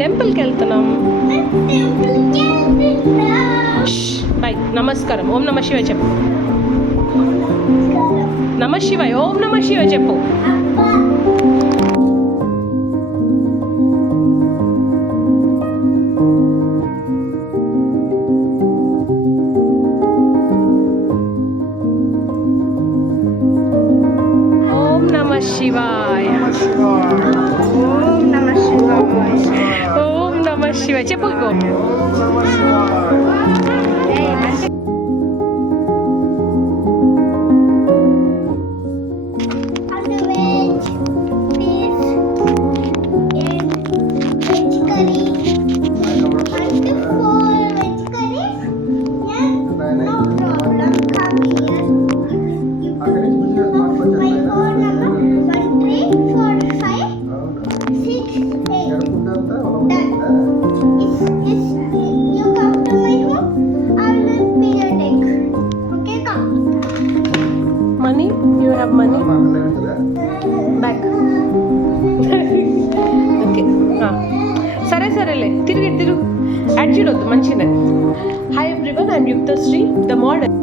టెంపుల్కి వెళ్తున్నాం. బై నమస్కారం. ఓం నమ శివాయ చెప్పు. నమ శివాయ. ఓం నమ శివాయ చెప్పు. ఓం నమ శివాయ. ఓం నమ శివాయ. ఓం నమ శివాయ చెప్పు. ఇగో money, you have money back. Okay సరేలే తిరుగు యాటిట్యూడ్ వద్దు మంచిగా. Hi everyone, I'm Yuktashree the model.